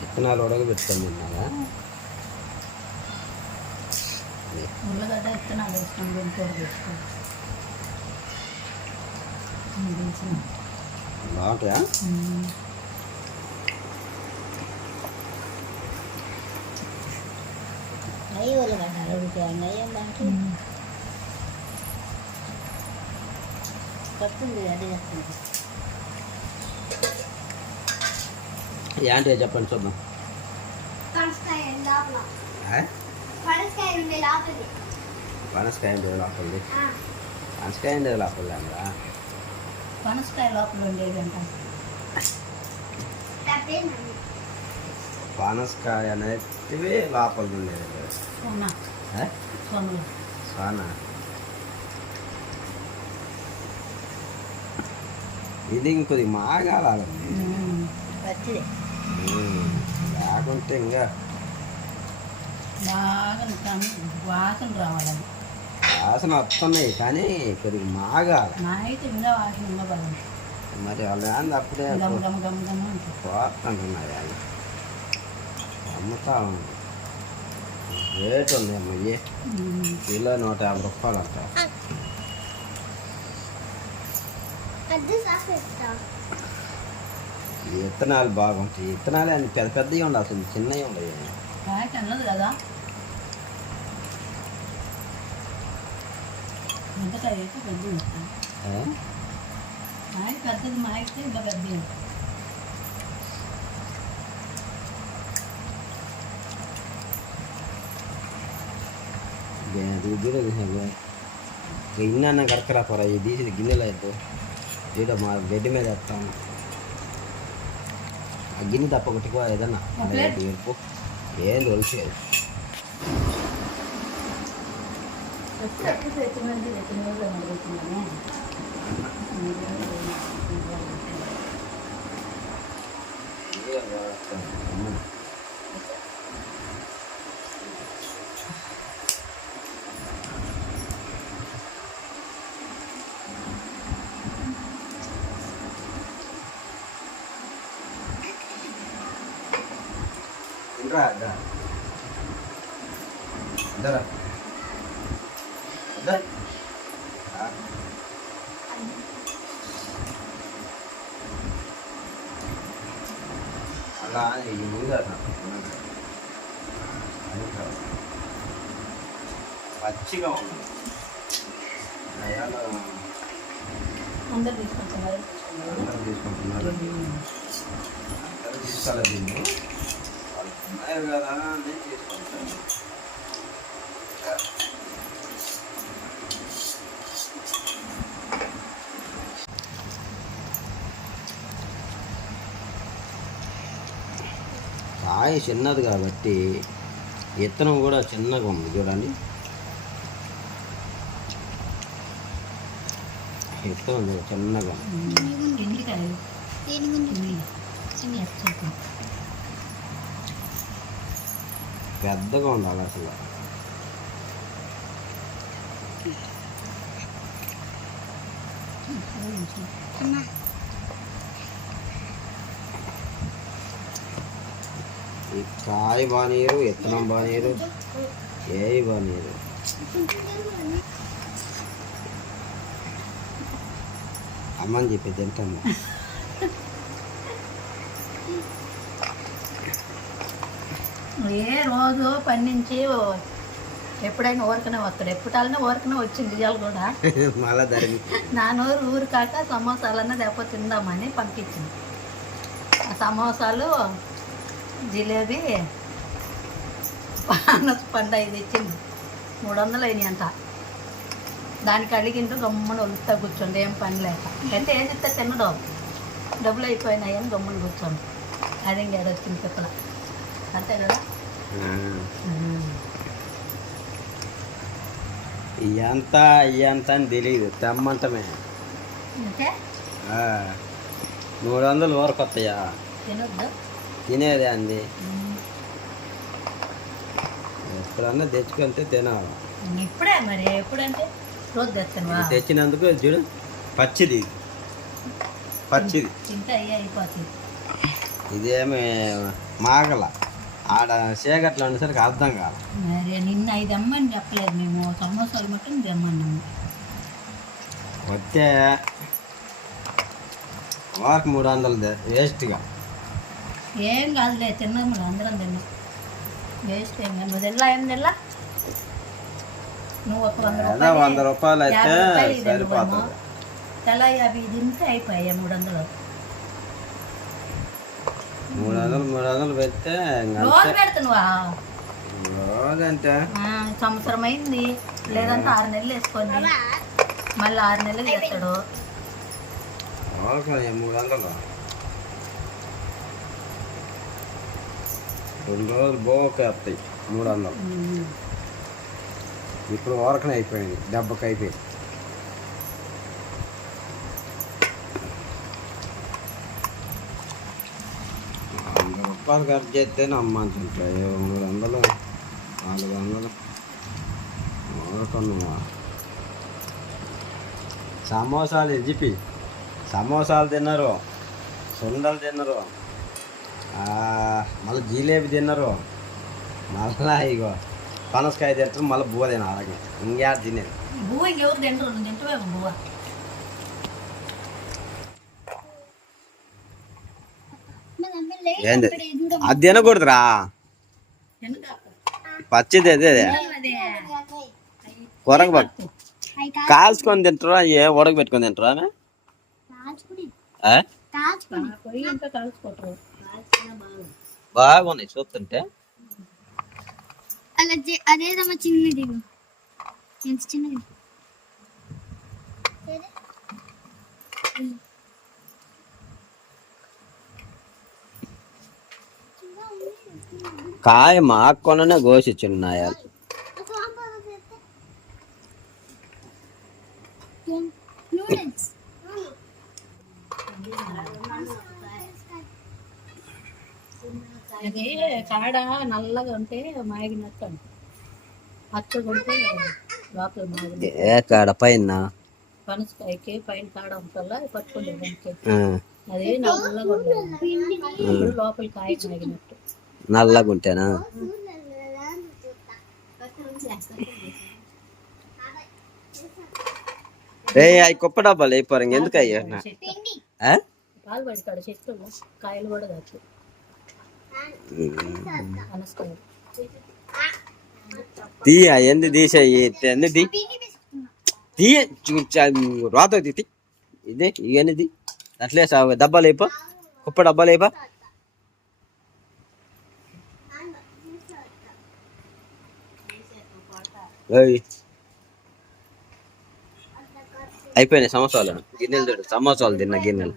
విత్తనాలు ఉడకబెట్టుకొని తిన్నారా? ఉల్లగడ్డ విత్తనాలు వేసుకొని గుంటూరు వేసుకోండి. బాగుంటాయా? అయ్యి ఉల్లగడ్డ ఉడికాయండి. అయ్యాం దాంట్లో పడుతుంది. అది వస్తుంది. ఏంటి చెప్పండి చూద్దాం. పనసకాయ లోపల పనసకాయ ఉండే లోపల పనసకాయ ఉండే లోపల పనసకాయ లోపల ఉండేదంట. పనసకాయ అనేది లోపల ఉండేది. సోనా ఇది ఇంకొద్ది మాగాలండి. లేకుంటే ఇంకా బాగా వాసన రావాలని. వాసన వస్తున్నాయి కానీ కొద్దిగా మాగాలి. అయితే ఇంకా వాసన ఇంకా బాగా. మరి వాళ్ళు ఏంది అప్పుడే పోతుంటున్నాయి. వాళ్ళు అమ్ముతా ఉంది. రేటు ఉంది అమ్మ. కిలో 150 రూపాయలు అంట. విత్తనాలు బాగుంటాయి. విత్తనాలు అన్ని పెద్ద పెద్దవి ఉండాల్సింది, చిన్నవి ఉండవు. అన్నది కదా ఎంతకాయ అయితే పెద్దది వస్తుంది. మాయ పెద్దది, మాయితే ఇంకా పెద్దది. గిన్నె కరకరా పొర ఇది తీసి గిన్నెలో అయితే దీంట్లో మా బెడ్ మీద వేస్తాము. ఆ గిన్నె తప్ప ఒకటికో ఏదన్నా ఎరుపు ఏం తొలిసేది. అలా పచ్చిగా ఉంది. అందరు తీసుకుంటున్నారు. తీసుకోవాలి దీన్ని. ఉన్నాయి కదా అని తీసుకుంటాను. కాయ చిన్నది కాబట్టి విత్తనం కూడా చిన్నగా ఉంది చూడండి. విత్తనం కూడా చిన్నగా పెద్దగా ఉండాలి అసలు. ఈ కాయ బానీరు, విత్తనం బానీరు, ఏవి బానీరు. అమ్మని చెప్పి తింటాము. ఏ రోజు పని నుంచి ఎప్పుడైనా ఊరికనే వస్తాడు. ఎప్పుడైనా ఊరికనే వచ్చింది ఇవాళ కూడా. మళ్ళా ధరని నా నోరు ఊరు కాక సమోసాలన్నా లేకపోతే తిందామని పంపించింది. ఆ సమోసాలు, జిలేబీ, పానస్ పండు 5 ఇచ్చింది. 300 అయినాయి అంట. దానికి అడిగిండు గమ్మున ఒలుస్తా కూర్చోండి, ఏం పని లేక. అంటే ఏది ఇస్తే తినడం, డబ్బులు అయిపోయినాయి అని గమ్మున కూర్చోండి. అది ఇంకేడొచ్చింది పిక్కల. అంతే కదా. ఎంత అని తెలియదు, తెమ్మంటమే. 300 వరకు వస్తాయా? తినొద్దు, తినేదే అంది. ఎప్పుడన్నా తెచ్చుకుంటే తినాలి. ఇప్పుడే మరి ఎప్పుడంటే రోజు తెచ్చాను. తెచ్చినందుకు చూడు పచ్చిది పచ్చిది. తింటే అయ్యి అయిపోతుంది. ఇదేమి మాగల ఆడ చీకట్లో ఉండేసరికి అర్థం కాదు. మరి నిన్న 5 అమ్మని చెప్పలేదు మేము, సమోసాలు మటన్ తెమ్మన్నాము. వస్తే వారికి 300 వేస్ట్గా. ఏం కాదులే, తిన్నాం మరి, అందరం తిన్నాం. వేస్ట్ ఏం కాదు. నువ్వు తెల్లా ఏం తెల్లా, నువ్వు ఒక 100 రూపాయలు అయితే సరిపోతుంది. తెల్ల 50 తింటే అయిపోయాయి 300. 300 పెడితే రోజు పెడుతున్నావా? రోజంటే సంవత్సరం అయింది, లేదంటే 6 నెలలు వేసుకోండి, మళ్ళీ 6 నెలలు చేస్తాడు. 300 2 రోజులు బోకే వస్తాయి 300. ఇప్పుడు ఓరకనే అయిపోయింది, దెబ్బకి అయిపోయింది. రూపాయలు ఖర్చు చేస్తేనే అమ్మంటుంటాయి. 300 400 ఓరకన్నా. సమోసాలు ఎజిపి సమోసాలు తిన్నారు, సుండలు తిన్నారు, మళ్ళీ జిలేబీ తిన్నారు, మళ్ళా ఇగో పనసకాయ తింటారు, మళ్ళీ బువ్వ తినాలి. అలాగే ఇంకేడ తినేది బువ్వ ఇంకెవరు తింటారు? నువ్వు తింటే బువ్వ. ఏంది అది తినకూడదురా, పచ్చిది అదే కొరకు కాల్చుకొని తింటారా, ఏ ఉడకబెట్టుకొని తింటారా? బాగున్నాయి చూస్తుంటే. అదేదమ్మా చిన్నది, ఎంత చిన్నది. కాయ మాకొననే కోసి చిన్నాయ. అది కాడ నల్లగా ఉంటే మాగినట్టు, పచ్చగా ఉంటే లోపల మాగిన. ఏ కాడ పైన పనసకాయకి పైన కాడ ఉంటుందా పట్టుకుంటే అది నల్లగా ఉంటుంది, లోపల కాయ మాగినట్టు. నల్లగా ఉంటేనా? అవి కుప్ప డబ్బాలు అయిపోరు, ఎందుకు అయ్యా? పాలు పడి కాడ చెట్టు కాయలు కూడా కాదు పనసకాయలు. తీయ ఎందు తీసేయి ఎందు తీయ రాత తీ ఇదే ఇవన్నది అట్లే డబ్బాలు అయిపో, కుప్ప డబ్బాలు అయిపో. అయిపోయినాయి సమోసాలు, గిన్నెలు చూడు, సమోసాలు తిన్న గిన్నెలు.